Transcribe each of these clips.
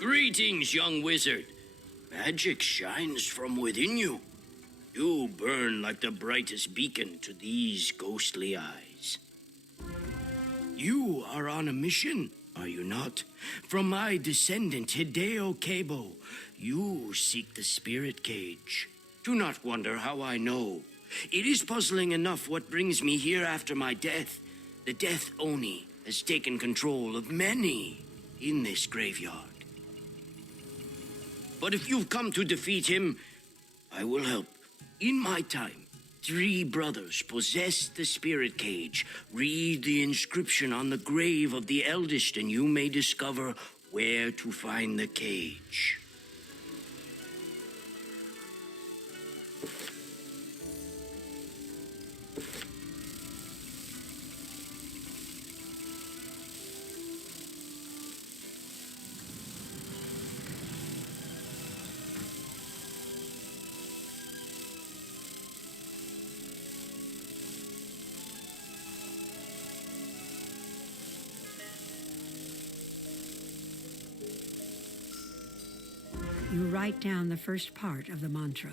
Greetings, young wizard. Magic shines from within you. You burn like the brightest beacon to these ghostly eyes. You are on a mission, are you not? From my descendant, Hideo Kabo, you seek the spirit cage. Do not wonder how I know. It is puzzling enough what brings me here after my death. The Death Oni has taken control of many in this graveyard. But if you've come to defeat him, I will help. In my time, 3 brothers possessed the spirit cage. Read the inscription on the grave of the eldest, and you may discover where to find the cage. You write down the first part of the mantra.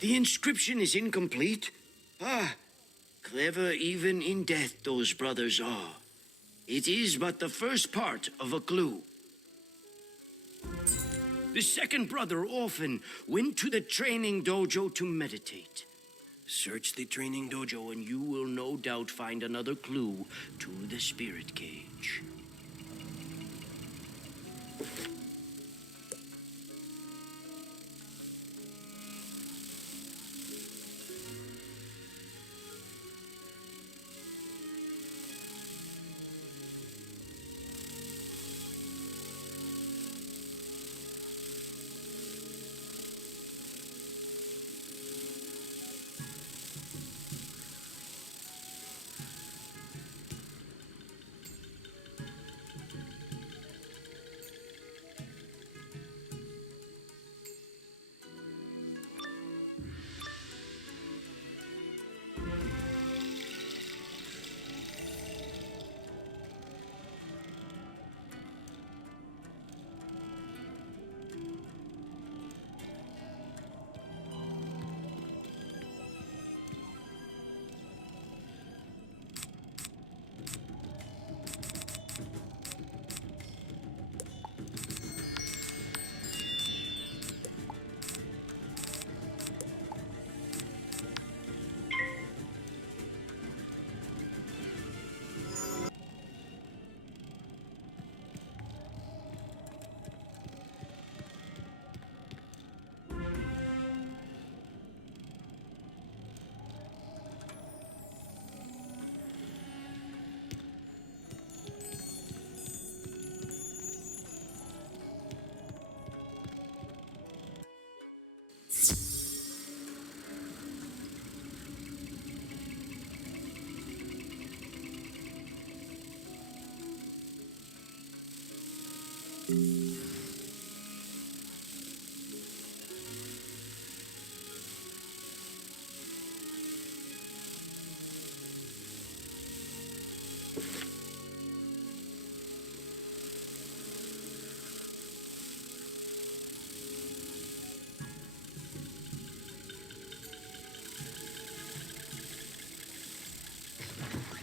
The inscription is incomplete. Clever even in death those brothers are. It is but the first part of a clue. The second brother often went to the training dojo to meditate. Search the training dojo and you will no doubt find another clue to the spirit cage.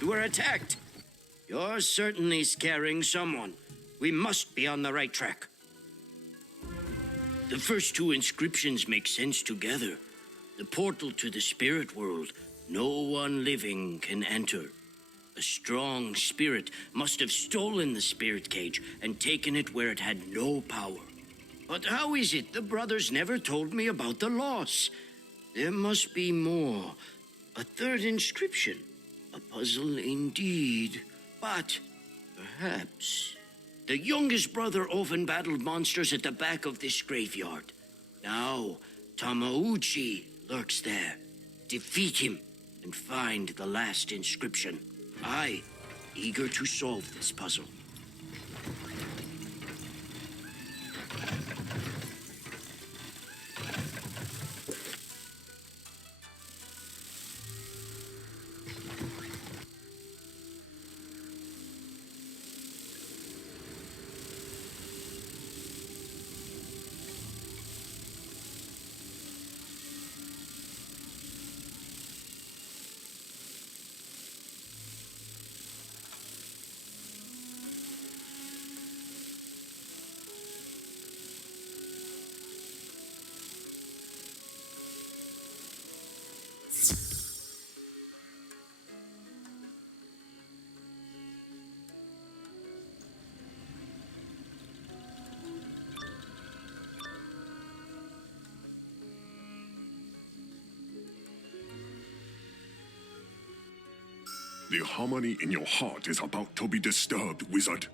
You were attacked. You're certainly scaring someone. We must be on the right track. The first 2 inscriptions make sense together. The portal to the spirit world, no one living can enter. A strong spirit must have stolen the spirit cage and taken it where it had no power. But how is it the brothers never told me about the loss? There must be more. A 3rd inscription. A puzzle indeed. But perhaps The youngest brother often battled monsters at the back of this graveyard. Now, Tamauchi lurks there. Defeat him and find the last inscription. I, eager to solve this puzzle. The harmony in your heart is about to be disturbed, wizard.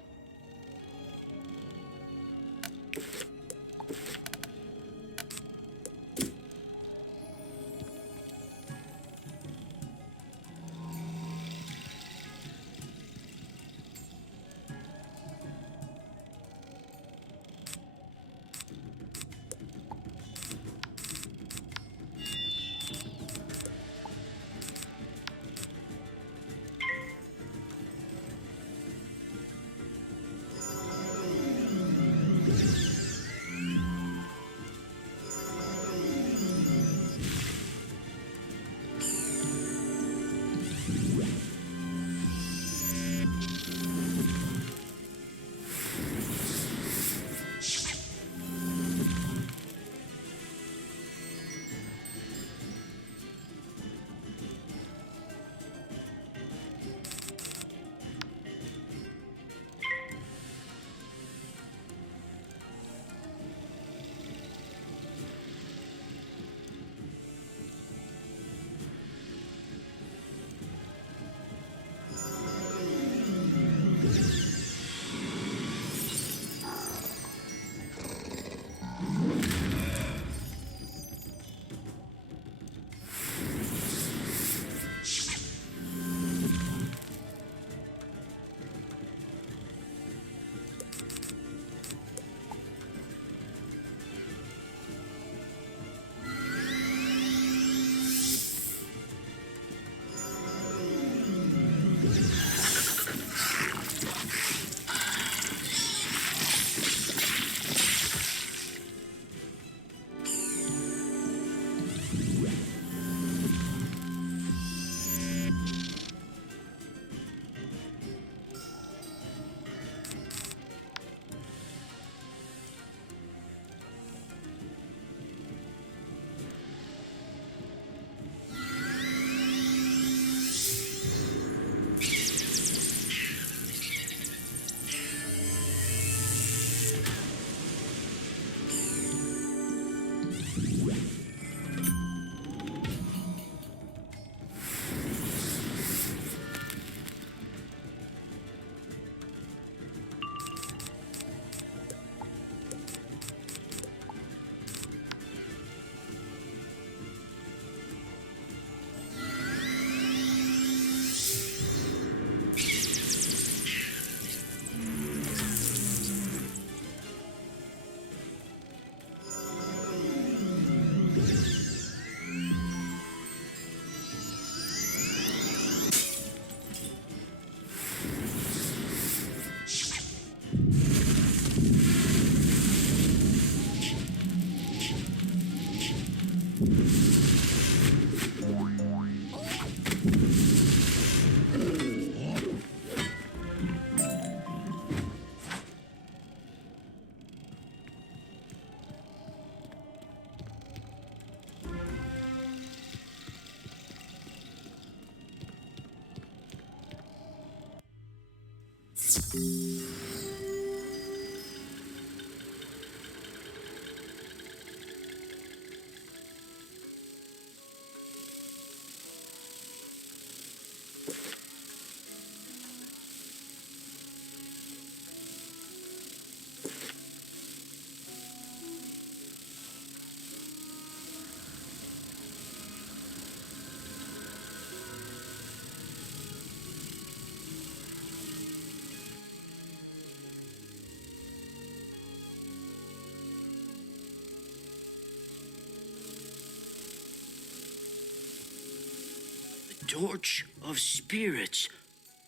Torch of Spirits.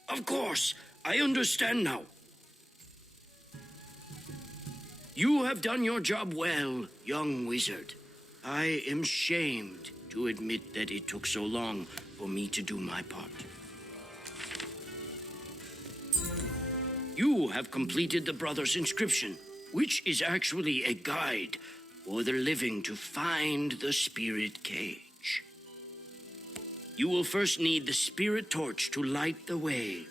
Of course, I understand now. You have done your job well, young wizard. I am shamed to admit that it took so long for me to do my part. You have completed the Brother's inscription, which is actually a guide for the living to find the spirit cage. You will first need the spirit torch to light the way.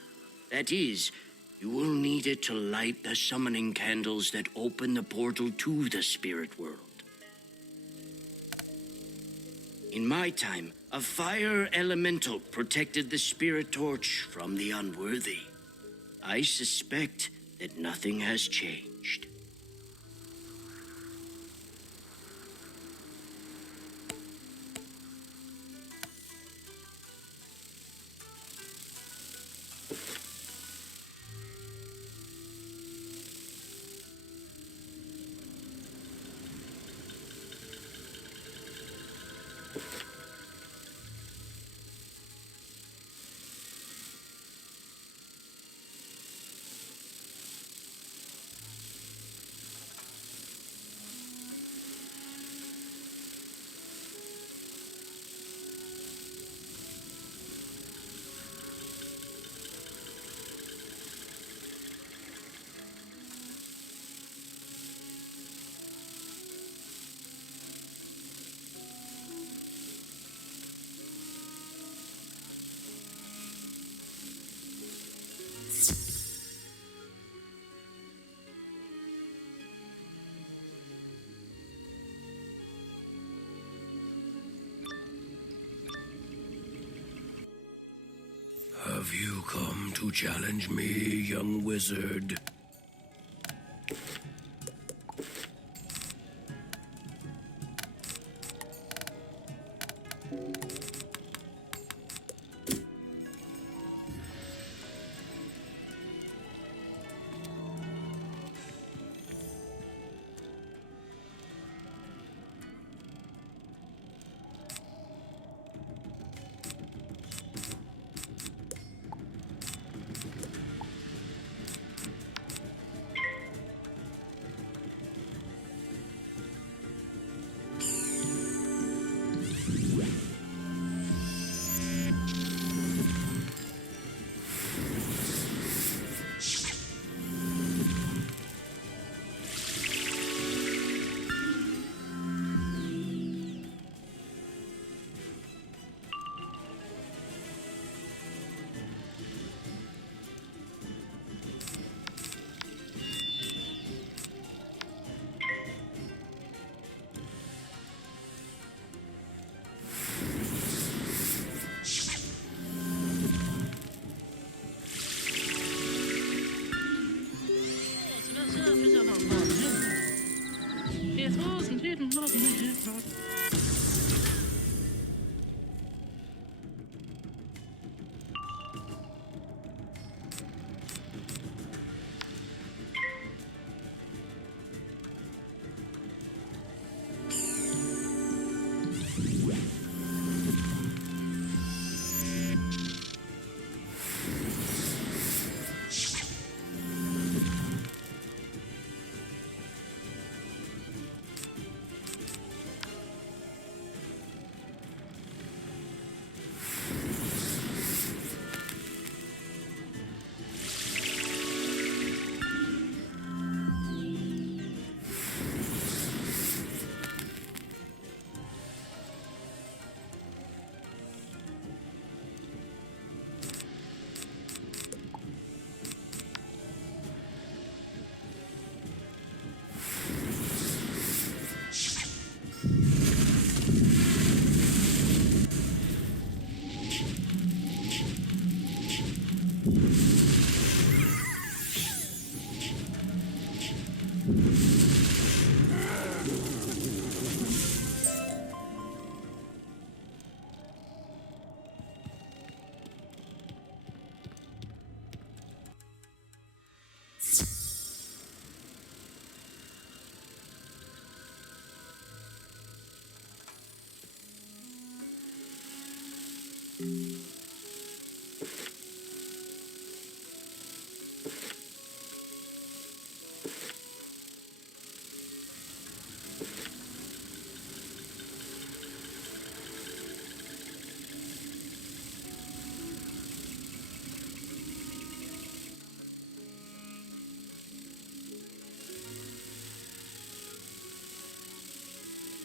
That is, you will need it to light the summoning candles that open the portal to the spirit world. In my time, a fire elemental protected the spirit torch from the unworthy. I suspect that nothing has changed. Have you come to challenge me, young wizard?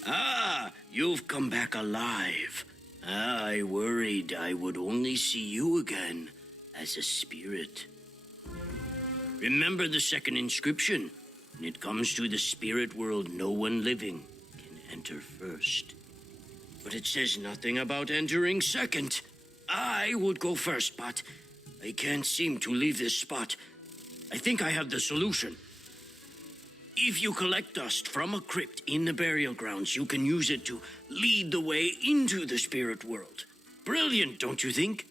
Ah, you've come back alive. I worried I would only see you again as a spirit. Remember the second inscription. When it comes to the spirit world, no one living can enter first. But it says nothing about entering second. I would go first, but I can't seem to leave this spot. I think I have the solution. If you collect dust from a crypt in the burial grounds, you can use it to lead the way into the spirit world. Brilliant, don't you think?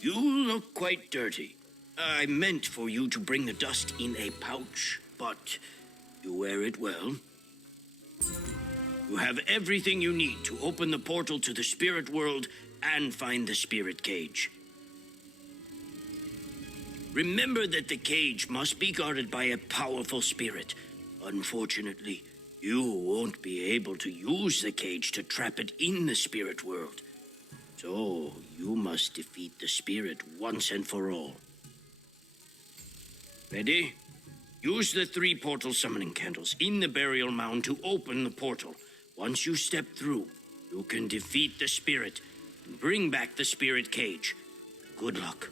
You look quite dirty. I meant for you to bring the dust in a pouch, but you wear it well. You have everything you need to open the portal to the spirit world and find the spirit cage. Remember that the cage must be guarded by a powerful spirit. Unfortunately, you won't be able to use the cage to trap it in the spirit world. So, you must defeat the spirit once and for all. Ready? Use the 3 portal summoning candles in the burial mound to open the portal. Once you step through, you can defeat the spirit and bring back the spirit cage. Good luck.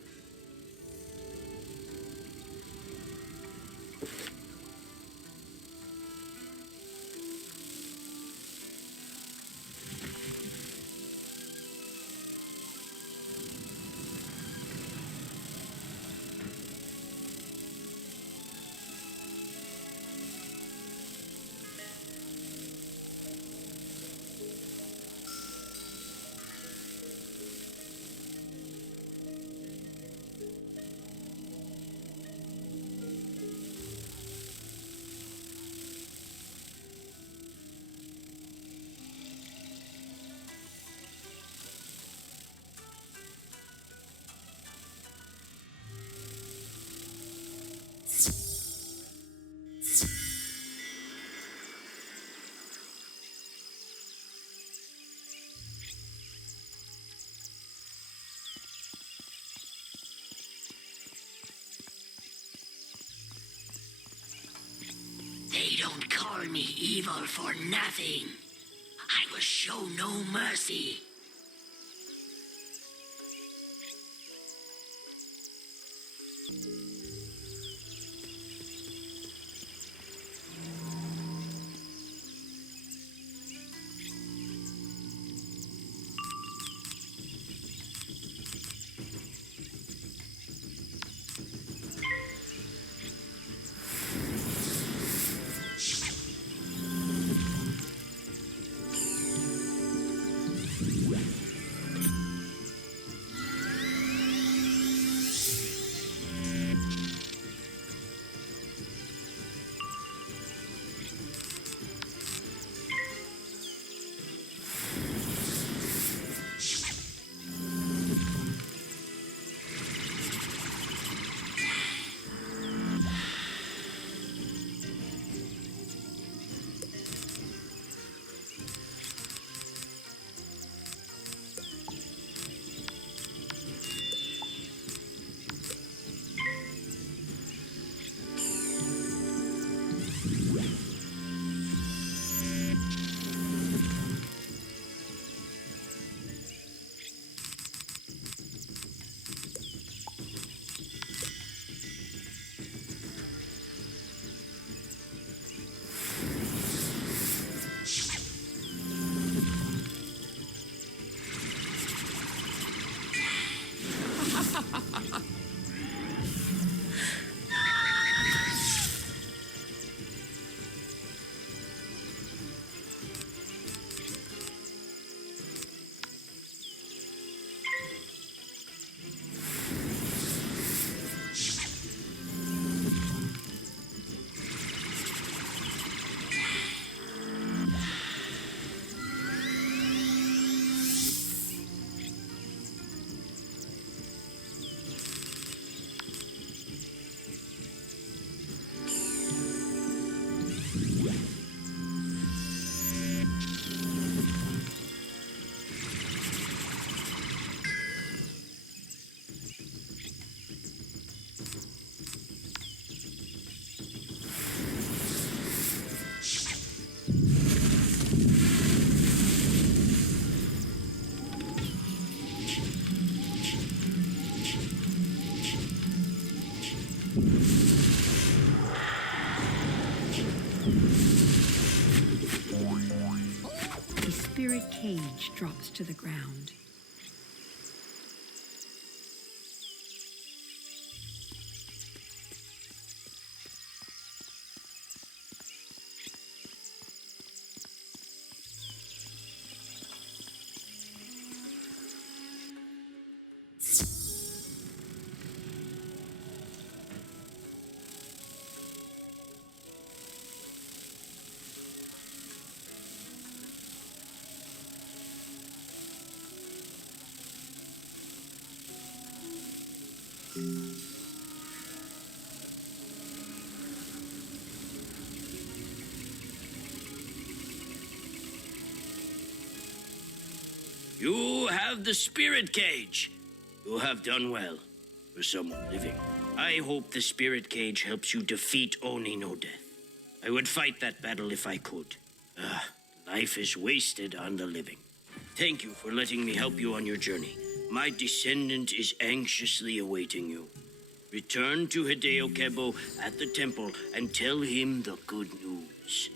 They don't call me evil for nothing. I will show no mercy. A spirit cage drops to the ground. You have the spirit cage. You have done well for someone living. I hope the spirit cage helps you defeat Oni no Death. I would fight that battle if I could. Life is wasted on the living. Thank you for letting me help you on your journey. My descendant is anxiously awaiting you. Return to Hideo Kebo at the temple and tell him the good news.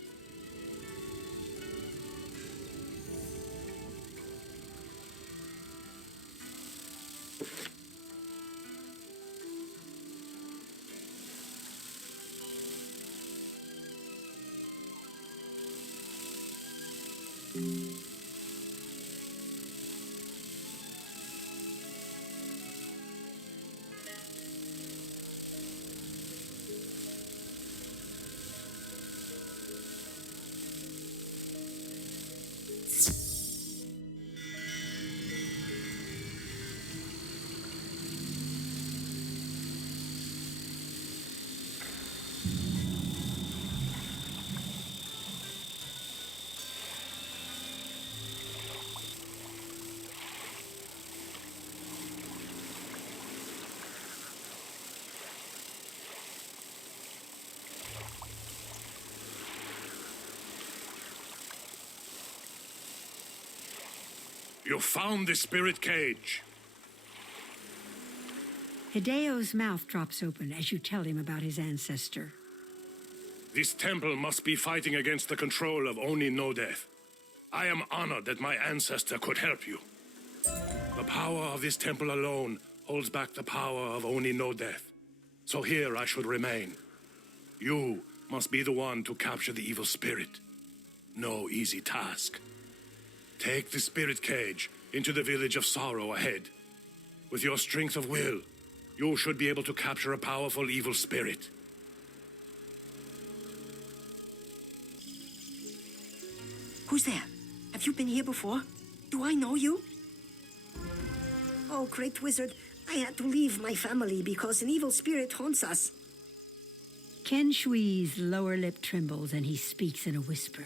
You found the spirit cage. Hideo's mouth drops open as you tell him about his ancestor. This temple must be fighting against the control of Oni no Death. I am honored that my ancestor could help you. The power of this temple alone holds back the power of Oni no Death. So here I should remain. You must be the one to capture the evil spirit. No easy task. Take the spirit cage into the village of sorrow ahead. With your strength of will, you should be able to capture a powerful evil spirit. Who's there? Have you been here before? Do I know you? Oh, great wizard, I had to leave my family because an evil spirit haunts us. Ken Shui's lower lip trembles and he speaks in a whisper.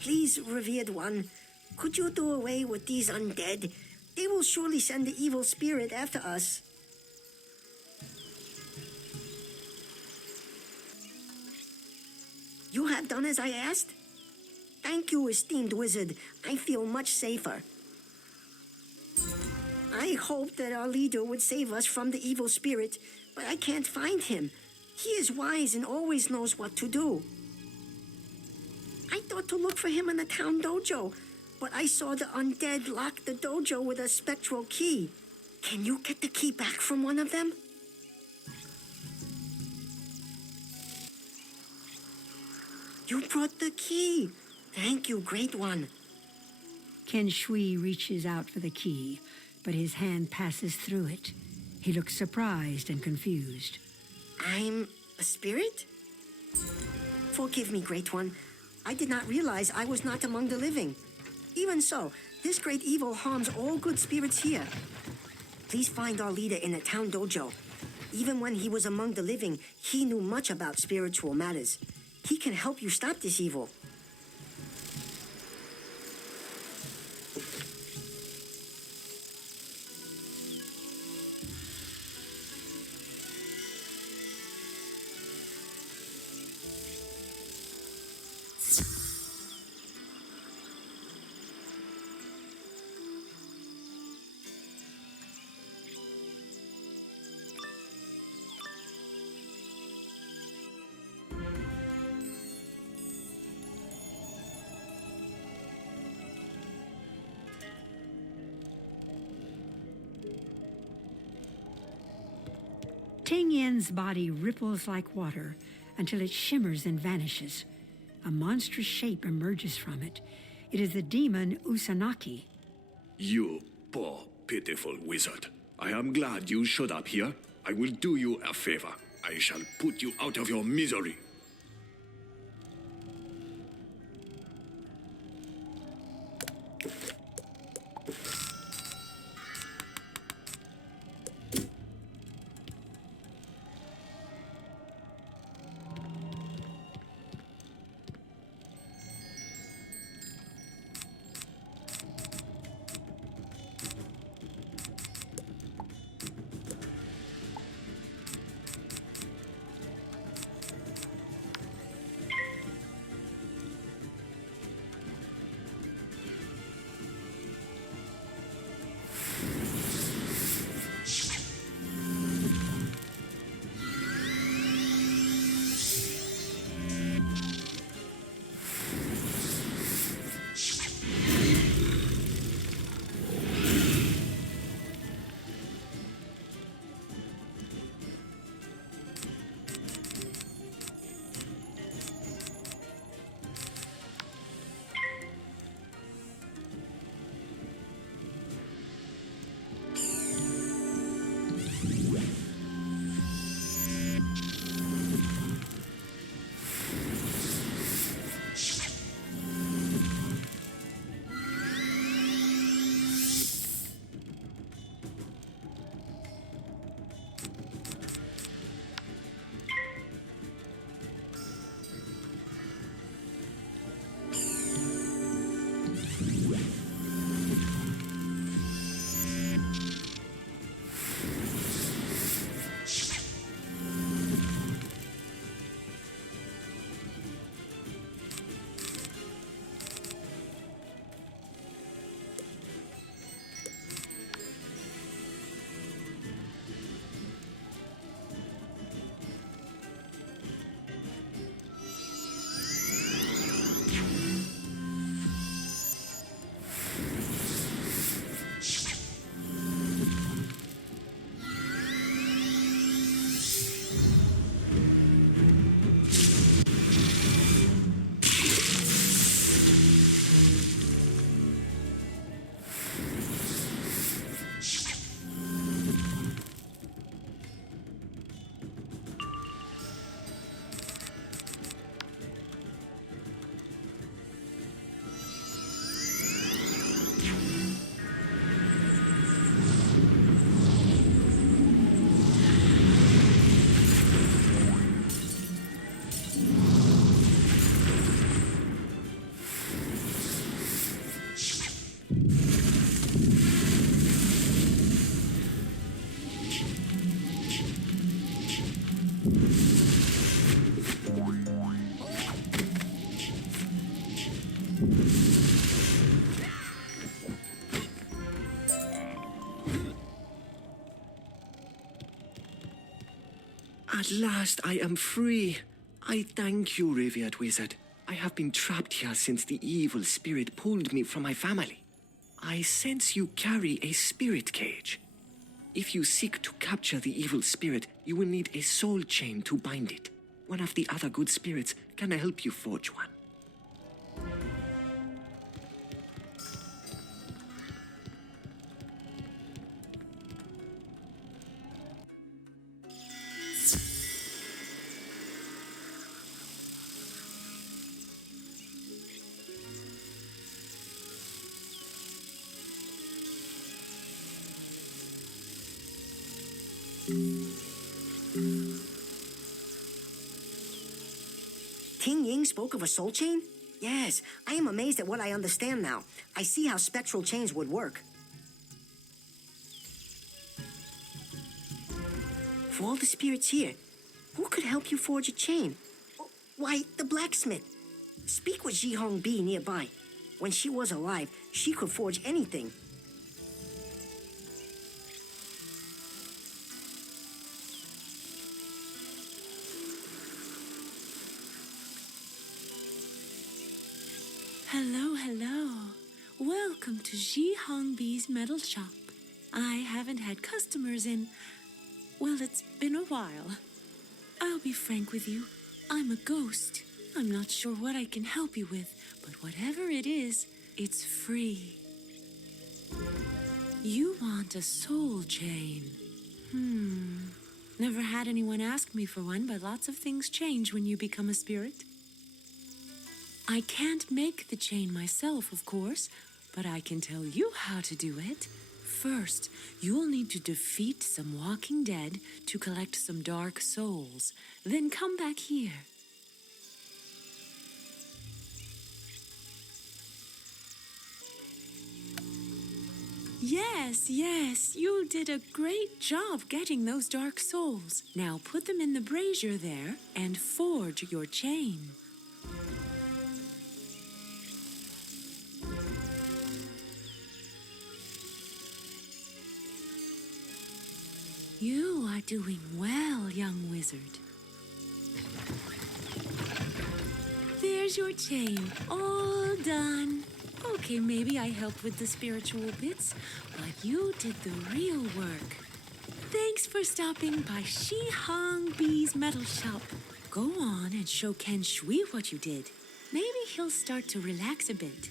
Please, revered one, could you do away with these undead? They will surely send the evil spirit after us. You have done as I asked? Thank you, esteemed wizard. I feel much safer. I hoped that our leader would save us from the evil spirit, but I can't find him. He is wise and always knows what to do. I thought to look for him in the town dojo, but I saw the undead lock the dojo with a spectral key. Can you get the key back from one of them? You brought the key. Thank you, great one. Ken Shui reaches out for the key, but his hand passes through it. He looks surprised and confused. I'm a spirit? Forgive me, great one. I did not realize I was not among the living. Even so, this great evil harms all good spirits here. Please find our leader in the town dojo. Even when he was among the living, he knew much about spiritual matters. He can help you stop this evil. Ting Yin's body ripples like water until it shimmers and vanishes. A monstrous shape emerges from it. It is the demon Usanaki. You poor, pitiful wizard. I am glad you showed up here. I will do you a favor. I shall put you out of your misery. At last I am free. I thank you, revered wizard. I have been trapped here since the evil spirit pulled me from my family. I sense you carry a spirit cage. If you seek to capture the evil spirit, you will need a soul chain to bind it. One of the other good spirits can help you forge one. Ting Ying spoke of a soul chain? Yes, I am amazed at what I understand now. I see how spectral chains would work. For all the spirits here, who could help you forge a chain? Oh, why, the blacksmith. Speak with Jihong Bi nearby. When she was alive, she could forge anything. Hello, hello. Welcome to Ji Hongbi's metal shop. I haven't had customers in Well, it's been a while. I'll be frank with you. I'm a ghost. I'm not sure what I can help you with, but whatever it is, it's free. You want a soul chain. Never had anyone ask me for one, but lots of things change when you become a spirit. I can't make the chain myself, of course, but I can tell you how to do it. First, you'll need to defeat some walking dead to collect some dark souls. Then come back here. Yes, you did a great job getting those dark souls. Now put them in the brazier there and forge your chain. You are doing well, young wizard. There's your chain, all done. Okay, maybe I helped with the spiritual bits, but you did the real work. Thanks for stopping by Shi Hong Bi's metal shop. Go on and show Ken Shui what you did. Maybe he'll start to relax a bit.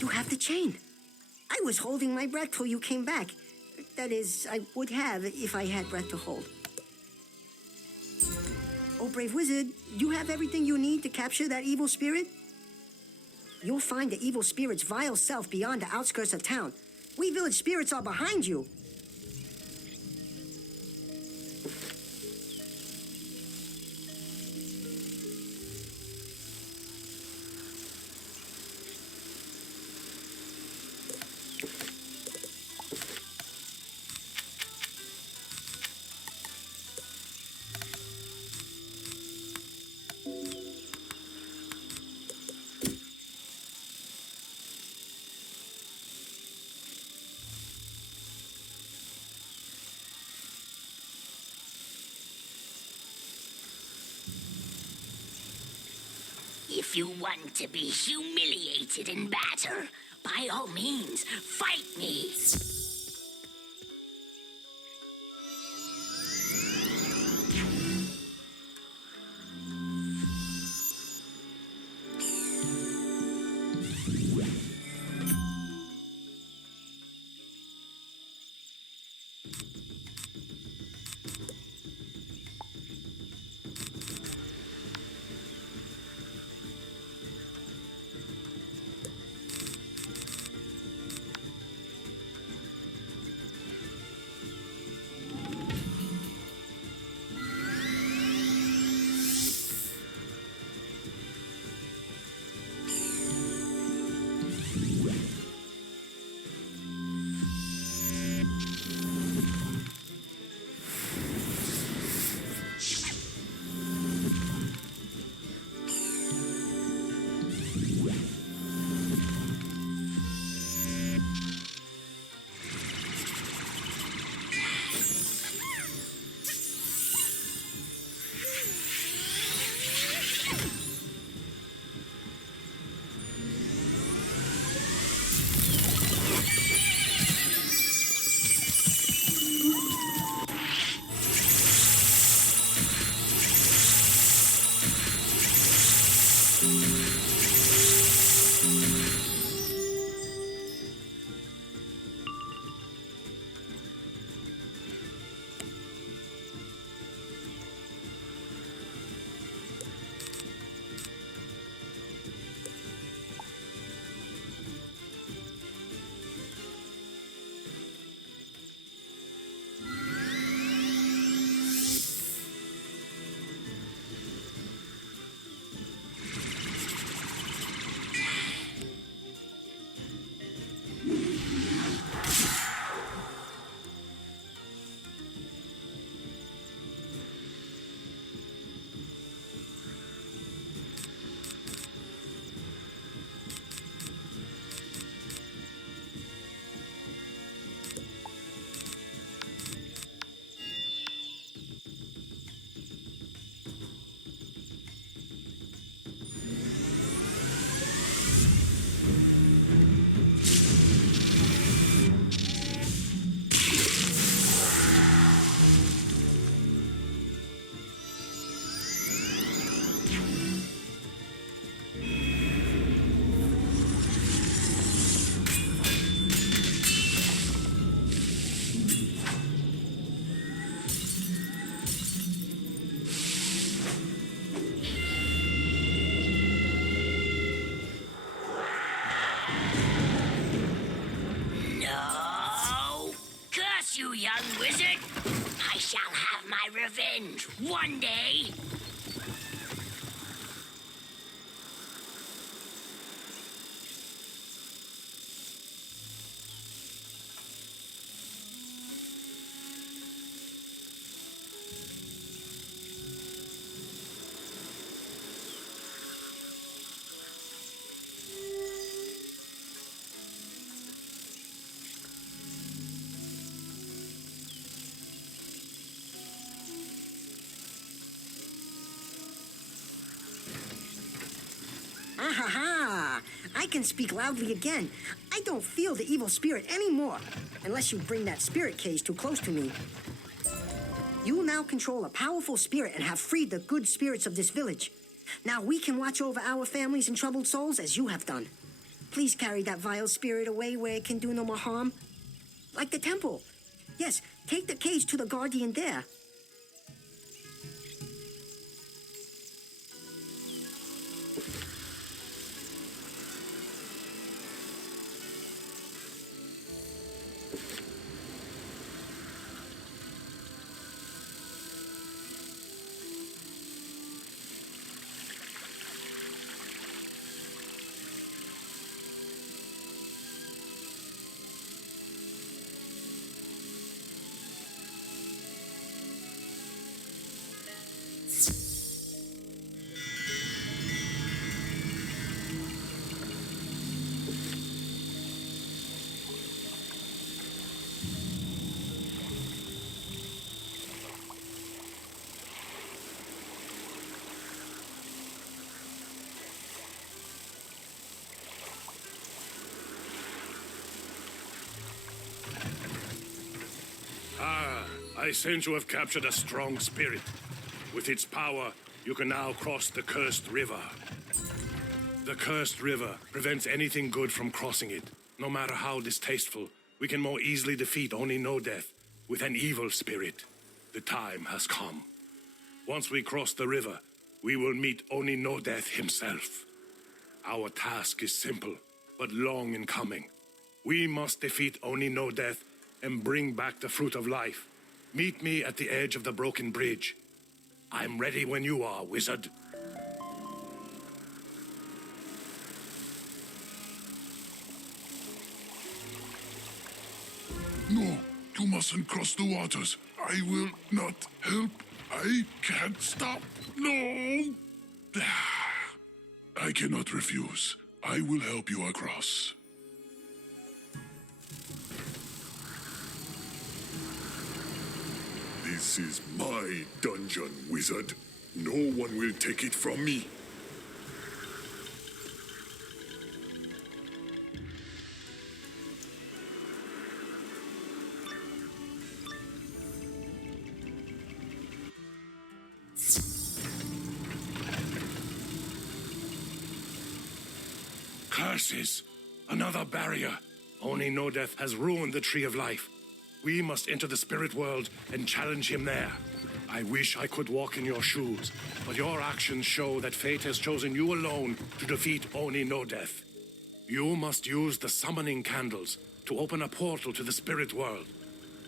You have the chain. I was holding my breath till you came back. That is, I would have if I had breath to hold. Oh, brave wizard, you have everything you need to capture that evil spirit? You'll find the evil spirit's vile self beyond the outskirts of town. We village spirits are behind you. If you want to be humiliated in battle, by all means, fight me. One day. Ah-ha-ha! I can speak loudly again. I don't feel the evil spirit anymore, unless you bring that spirit cage too close to me. You now control a powerful spirit and have freed the good spirits of this village. Now we can watch over our families and troubled souls as you have done. Please carry that vile spirit away where it can do no more harm. Like the temple. Yes, take the cage to the guardian there. I sense you have captured a strong spirit. With its power, you can now cross the Cursed River. The Cursed River prevents anything good from crossing it. No matter how distasteful, we can more easily defeat Oni No Death with an evil spirit. The time has come. Once we cross the river, we will meet Oni No Death himself. Our task is simple, but long in coming. We must defeat Oni No Death and bring back the Fruit of Life. Meet me at the edge of the broken bridge. I'm ready when you are, wizard. No, you mustn't cross the waters. I will not help. I can't stop. No! I cannot refuse. I will help you across. This is my dungeon, wizard. No one will take it from me. Curses! Another barrier. Oni No Death has ruined the Tree of Life. We must enter the spirit world and challenge him there. I wish I could walk in your shoes, but your actions show that fate has chosen you alone to defeat Oni No Death. You must use the summoning candles to open a portal to the spirit world.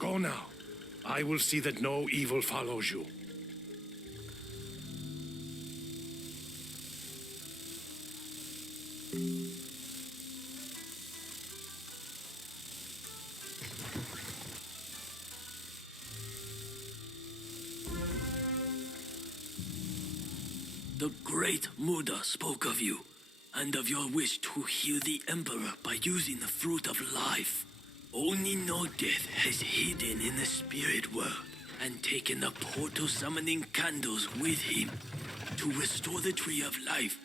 Go now. I will see that no evil follows you. The great Muda spoke of you, and of your wish to heal the Emperor by using the Fruit of Life. Oni No Death has hidden in the spirit world and taken the portal summoning candles with him. To restore the Tree of Life,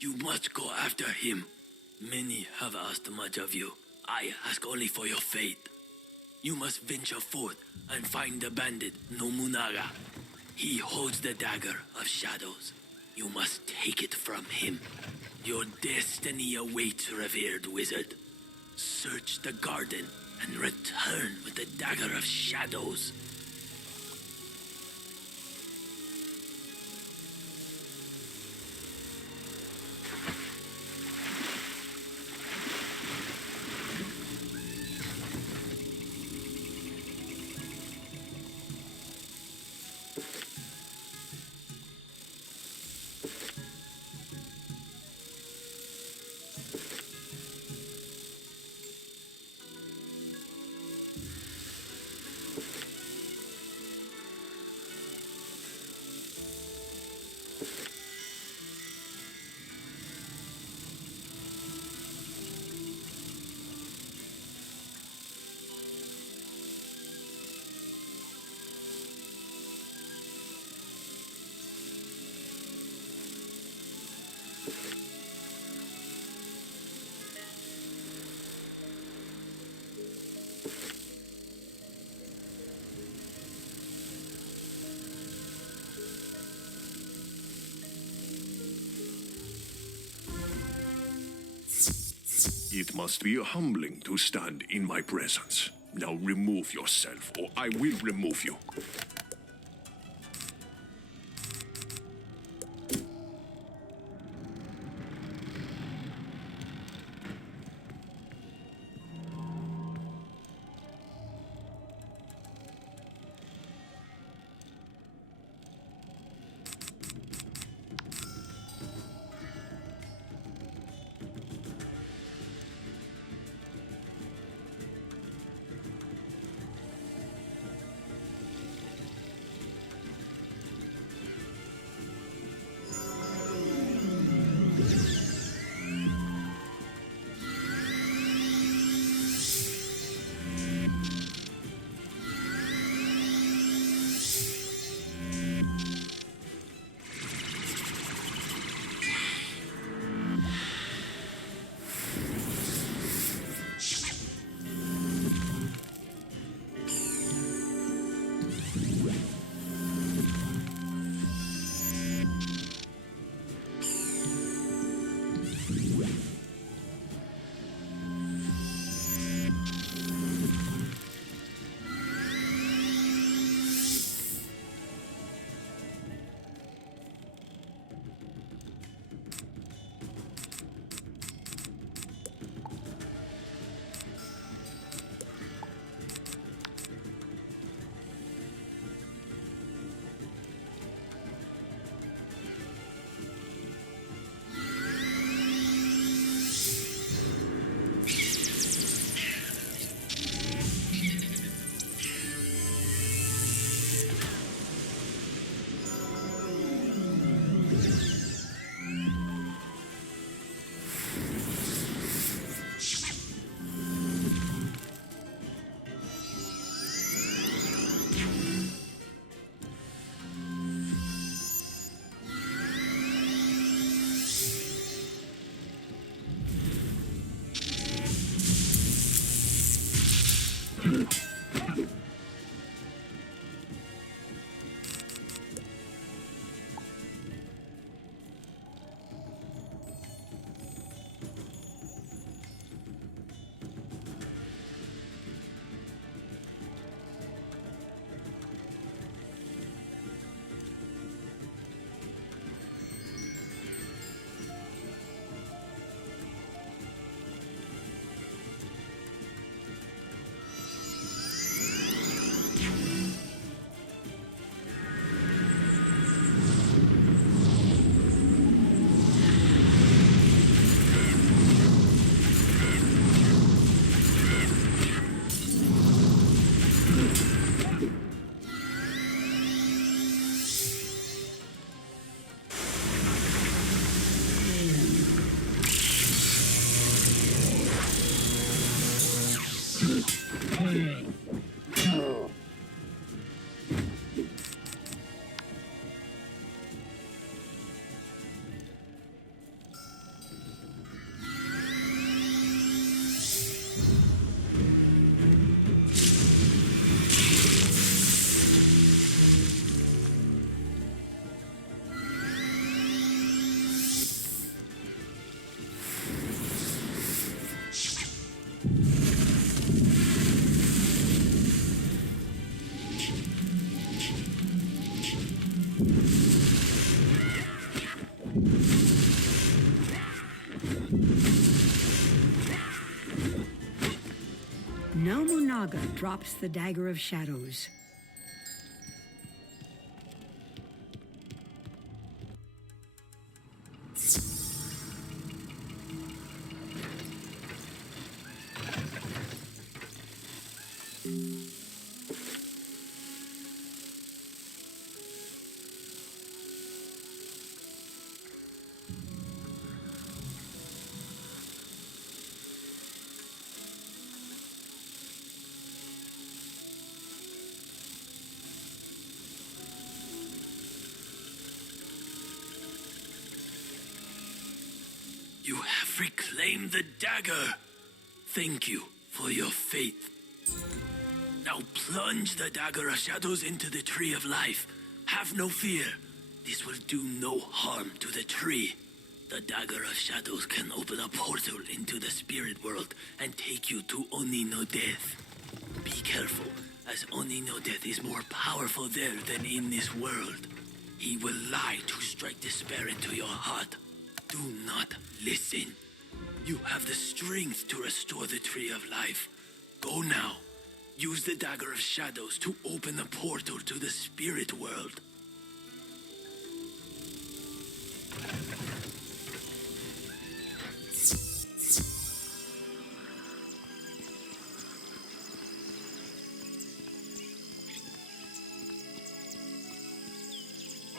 you must go after him. Many have asked much of you. I ask only for your faith. You must venture forth and find the bandit Nobunaga. He holds the dagger of shadows. You must take it from him. Your destiny awaits, revered wizard. Search the garden and return with the dagger of shadows. It must be humbling to stand in my presence. Now remove yourself, or I will remove you. Nobunaga drops the dagger of shadows. You have reclaimed the dagger. Thank you for your faith. Now plunge the dagger of shadows into the tree of life. Have no fear. This will do no harm to the tree. The Dagger of Shadows can open a portal into the spirit world and take you to Oni no Death. Be careful, as Oni no Death is more powerful there than in this world. He will lie to strike despair into your heart. Do not listen. You have the strength to restore the Tree of Life. Go now. Use the Dagger of Shadows to open the portal to the spirit world.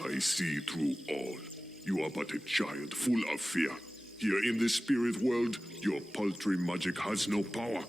I see through all. You are but a child full of fear. Here in the spirit world, your paltry magic has no power.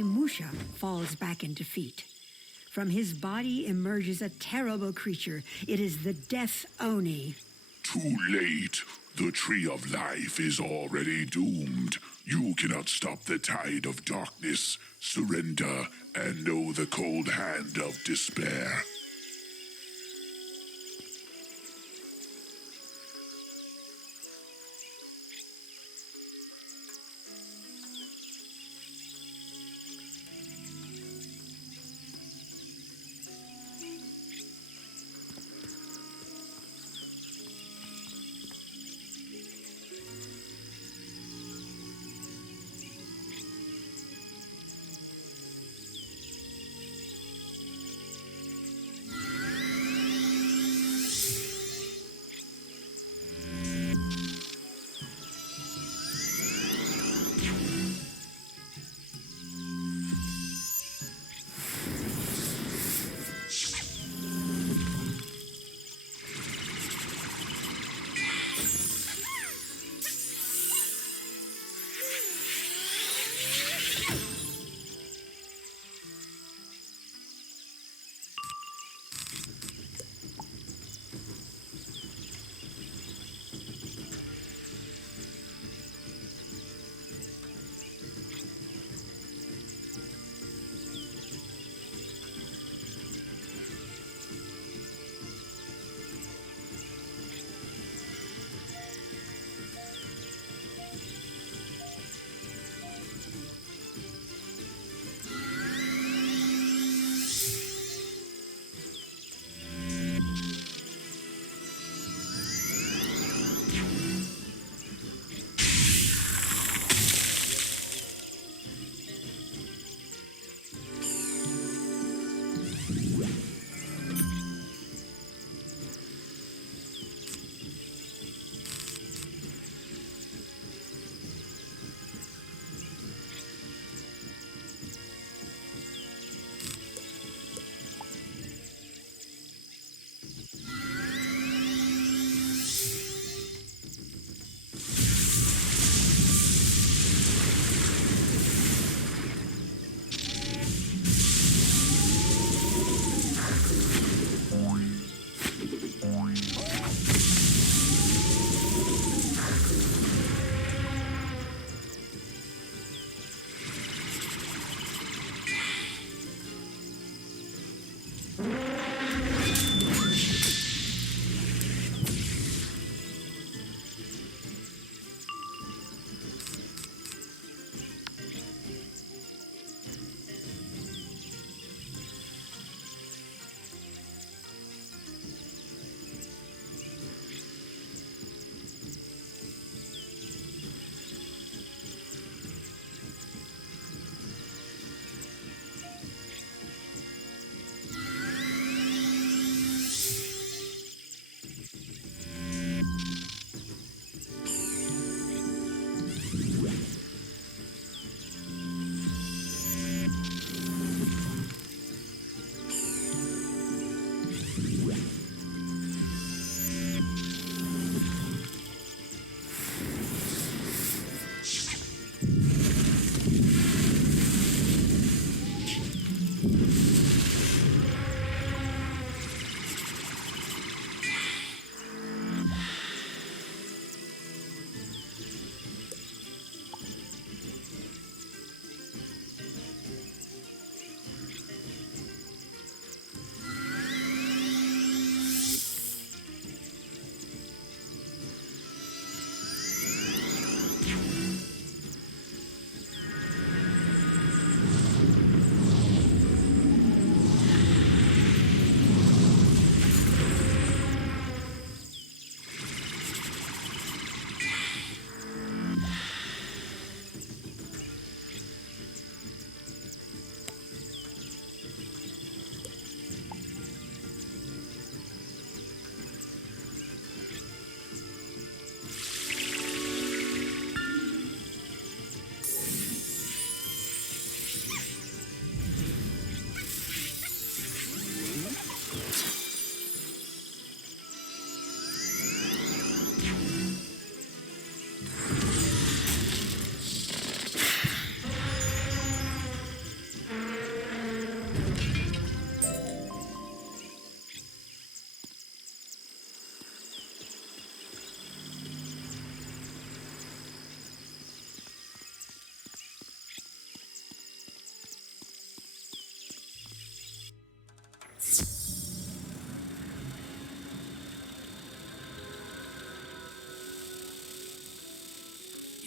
Mooshu falls back in defeat. From his body emerges a terrible creature. It is the Death Oni. Too late. The Tree of Life is already doomed. You cannot stop the tide of darkness. Surrender and know the cold hand of despair.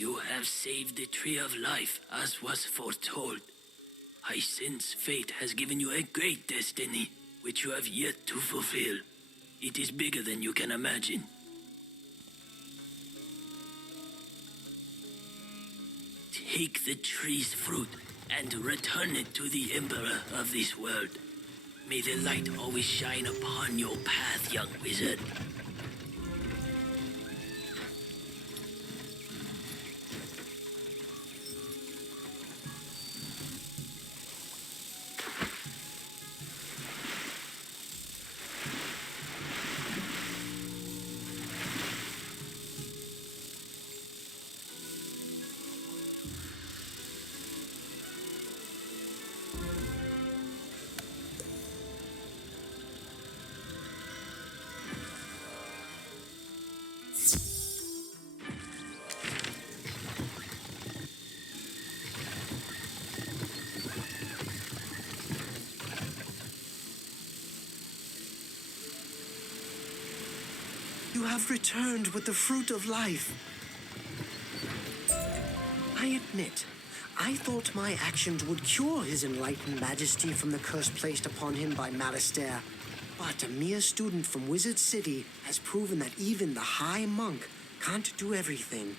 You have saved the Tree of Life, as was foretold. I sense fate has given you a great destiny, which you have yet to fulfill. It is bigger than you can imagine. Take the tree's fruit and return it to the Emperor of this world. May the light always shine upon your path, young wizard. You have returned with the fruit of life. I admit, I thought my actions would cure his enlightened majesty from the curse placed upon him by Malistaire. But a mere student from Wizard City has proven that even the High Monk can't do everything.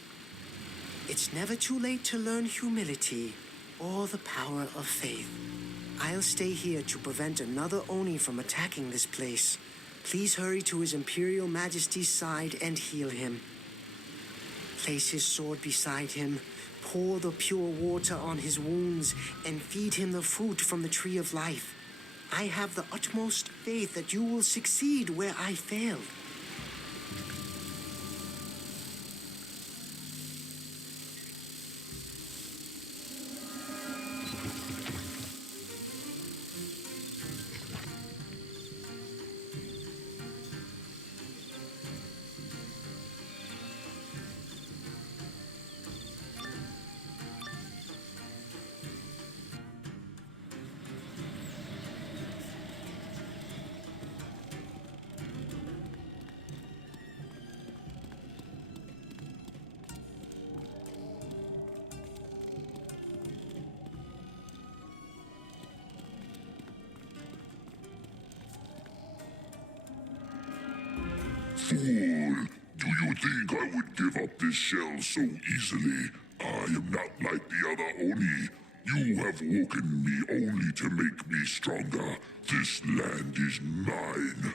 It's never too late to learn humility or the power of faith. I'll stay here to prevent another Oni from attacking this place. Please hurry to His Imperial Majesty's side and heal him. Place his sword beside him, pour the pure water on his wounds, and feed him the fruit from the Tree of Life. I have the utmost faith that you will succeed where I failed. Fool! Do you think I would give up this shell so easily? I am not like the other Oni. You have woken me only to make me stronger. This land is mine.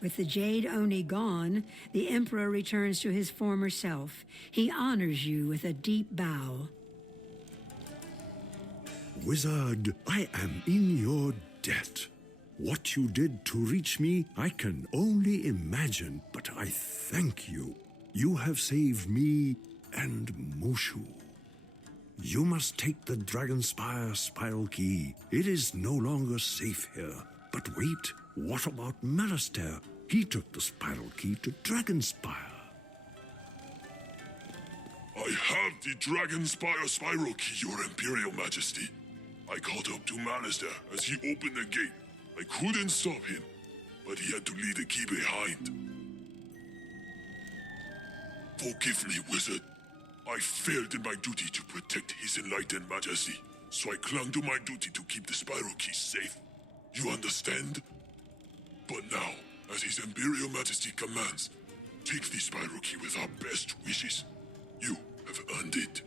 With the Jade Oni gone, the Emperor returns to his former self. He honors you with a deep bow. Wizard, I am in your debt. What you did to reach me, I can only imagine, but I thank you. You have saved me and Mooshu. You must take the Dragonspire spiral key. It is no longer safe here. But wait, what about Malastair? He took the spiral key to Dragonspire. I have the Dragonspire spiral key, Your Imperial Majesty. I caught up to Malastair as he opened the gate. I couldn't stop him, but he had to leave the key behind. Forgive me, Wizard. I failed in my duty to protect His Enlightened Majesty, so I clung to my duty to keep the spiral key safe. You understand? But now, as His Imperial Majesty commands, take the spiral key with our best wishes. You have earned it.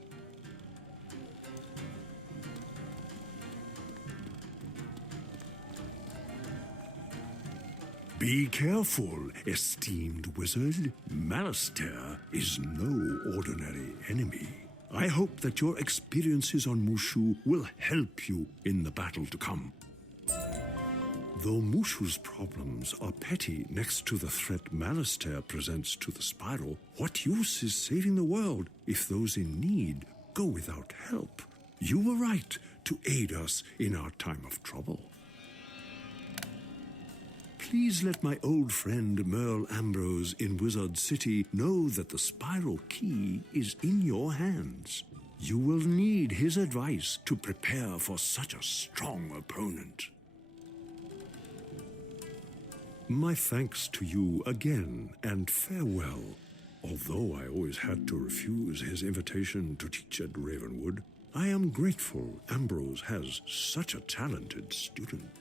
Be careful, esteemed wizard. Malastair is no ordinary enemy. I hope that your experiences on Mooshu will help you in the battle to come. Though Mooshu's problems are petty next to the threat Malastair presents to the spiral, what use is saving the world if those in need go without help? You were right to aid us in our time of trouble. Please let my old friend Merle Ambrose in Wizard City know that the spiral key is in your hands. You will need his advice to prepare for such a strong opponent. My thanks to you again, and farewell. Although I always had to refuse his invitation to teach at Ravenwood, I am grateful Ambrose has such a talented student.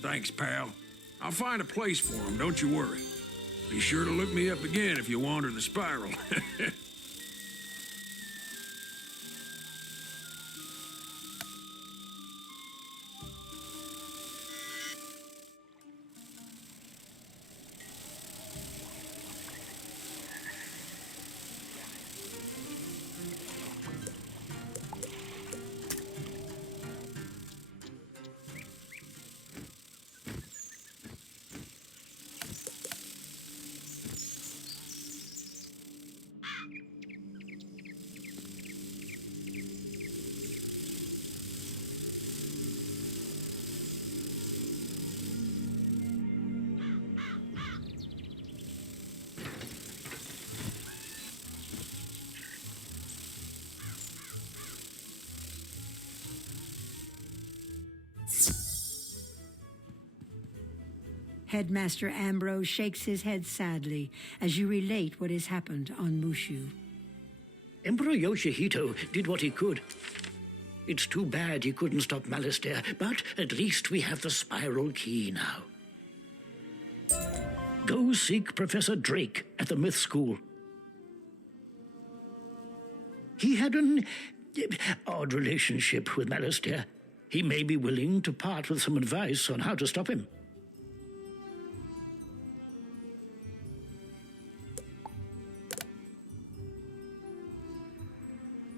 Thanks, pal. I'll find a place for him, don't you worry. Be sure to look me up again if you wander the spiral. Headmaster Ambrose shakes his head sadly as you relate what has happened on Mooshu. Emperor Yoshihito did what he could. It's too bad he couldn't stop Malastair, but at least we have the spiral key now. Go seek Professor Drake at the Myth School. He had an odd relationship with Malastair. He may be willing to part with some advice on how to stop him.